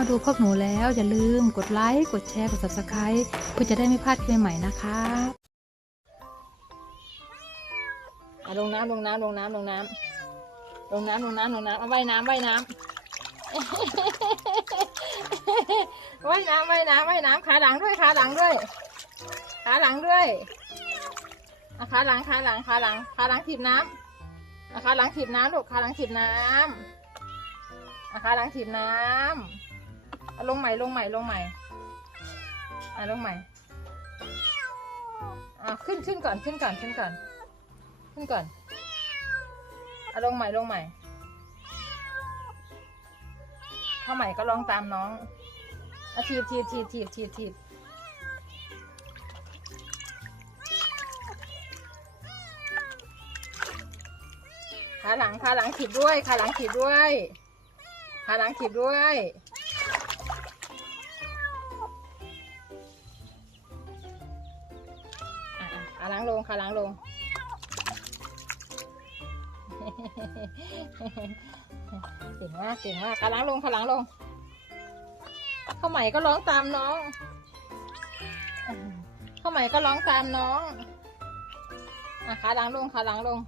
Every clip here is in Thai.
มาดูพวกหนูแล้ว อย่าลืมกดไลค์ กดแชร์ กด subscribe เพื่อจะได้ไม่พลาดคลิปใหม่ๆนะคะอะลงน้ำลงน้ำลงน้ำลงน้ำลงน้ำลงน้ำลงน้ำเอาว่ายน้ำว่ายน้ำว่ายน้ำว่ายน้ำว่ายน้ำขาหลังด้วยขาหลังด้วย ขาหลังด้วยอะขาหลังขาหลังขาหลังขาหลังถีบน้ำอะขาหลังถีบน้ำลูกขาหลังถีบน้ำอะขาหลังถีบน้ำ อะลงใหม่ลงใหม่ลงใหม่อะลงใหม่อะขึ้นขึ้นก่อนขึ้นก่อนขึ้นก่อนขึ้นก่อนเอาลงใหม่ลงใหม่เข้าใหม่ก็ลองตามน้องอาทีบทีบทีบทีบทีบทีบขาหลังขาหลังถีบด้วยขาหลังถีบด้วยขาหลังถีบด้วย อะอะขางลงขาหลังลง เก่งมากเก่งมากขาหลังลงขาหลังลงเข้าใหม่ก็ร้องตามน้องเข้าใหม่ก็ร้องตามน้องอะขาหลังลงขาหลังลง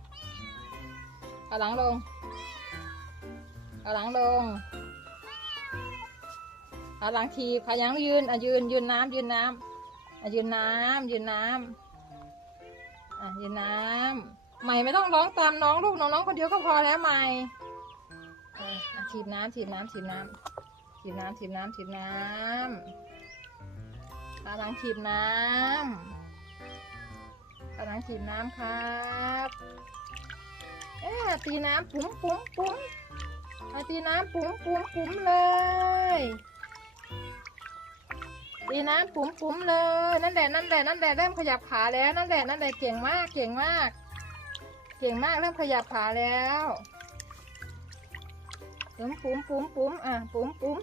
ขาหลังลงขาหลังลงขาหลังทีขายังยืนอะยืนยืนน้ำยืนน้ำอะยืนน้ำยืนน้ำ อะยืนน้ำใหม่ไม่ต้องร้องตามน้องลูกน้องน้องคนเดียวก็พอแล้วใหม่อะถีบน้ำถีบน้ำถีบน้ำถีบน้ำถีบน้ำถีบน้ำกำลังถีบน้ำกำลังถีบน้ำครับเอ๊ะตีน้ำปุ๋มปุ๋มปุ๋มตีน้ำปุ๋มปุ๋มปุ๋มเลย ตีน้ำปุ๋มปุ๋มเลย นั่นแหละนั่นแหละนั่นแหละเริ่มขยับขาแล้วนั่นแหละนั่นแหละเก่งมากเก่งมาก เก่งมากเริ่มขยับขาแล้วปุ๋มปุ๋มปุ๋มปุ๋มอะปุ๋มปุ๋ม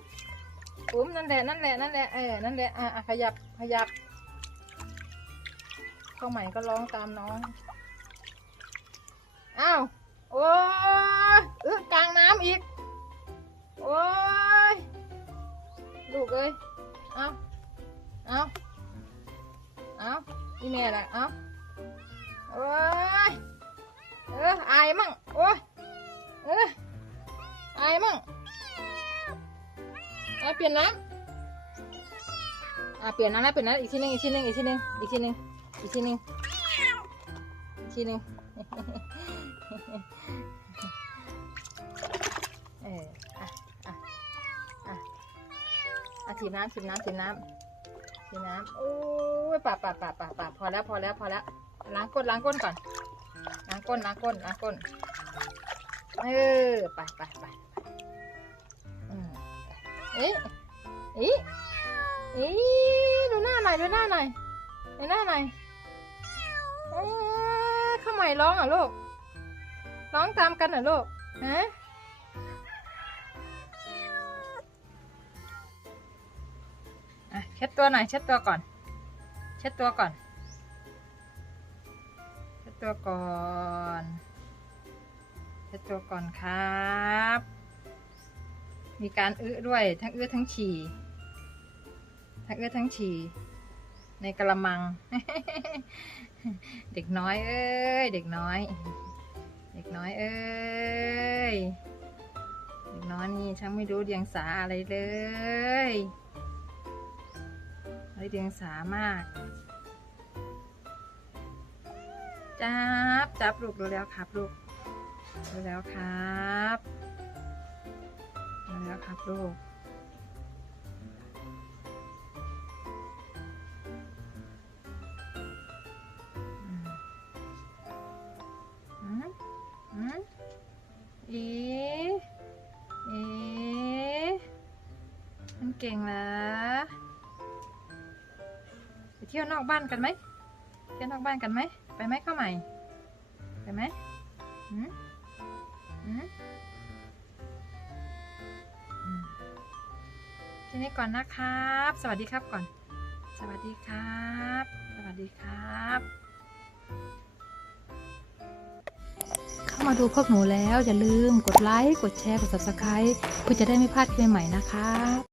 ปุ๋มนั่นแหละนั่นแหละนั่นแหละเออนั่นแหละอะขยับขยับเข้าใหม่ก็ร้องตามน้องอ้าวโอ้ยเออกลางน้ำอีก โอ้ยลูกเอ้ย เอาเอา อีแม่แหละเอ้าโอ้ยเอออายมั่งโอ้ยเอออายมั่งอะเปลี่ยนน้ำอะเปลี่ยนน้ำแล้วเปลี่ยนน้ำอีกทีหนึงอีกทีหนึงอีกทีหนึงอีกทีหนึงอีกทีหนึงอีกทีหนึงเอออะอะอะอะถีบน้ำถีบน้ำถีบน้ำ ถีน้ำโอ้ยป่าป่าป่าป่าป่าพอแล้วพอแล้วพอแล้วล้างก้นล้างก้นก่อนล้างก้นล้างก้นล้างก้นเออไปไปไปเอ๊ะเอ๊ะเอ๊ะดูหน้าหน่อยดูหน้าหน่อยดูหน้าหน่อยเอ๊ะข้าใหม่ร้องเหรอลูกร้องตามกันเหรอลูกฮะ อะเช็ดตัวหน่อยเช็ดตัวก่อน เช็ดตัวก่อน เช็ดตัวก่อนเช็ดตัวก่อนครับ มีการอื้อด้วยทั้งอื้อทั้งฉี่ทั้งอื้อทั้งฉี่ในกระมัง เด็กน้อย เอ้ย เด็กน้อย เด็กน้อยเอ้ย เด็กน้อยนี่ช่างไม่รู้เดียงสาอะไรเลย ไร้เดียงสามากจับจับลูกดูแล้วครับลูกดูแล้วครับดูแล้วครับลูกอืมอืมอืมอีอีมันเก่งเหรอไป เที่ยวนอกบ้านกันไหมเที่ยวนอกบ้านกันไหมไปไหมข้าใหม่ไปไหมหืมหืมอืมทีนี้ก่อนนะครับ สวัสดีครับก่อน สวัสดีครับ สวัสดีครับ เข้ามาดูพวกหนูแล้ว อย่าลืมกดไลค์ กดแชร์ กด subscribe เพื่อจะได้ไม่พลาดคลิปใหม่ๆนะคะ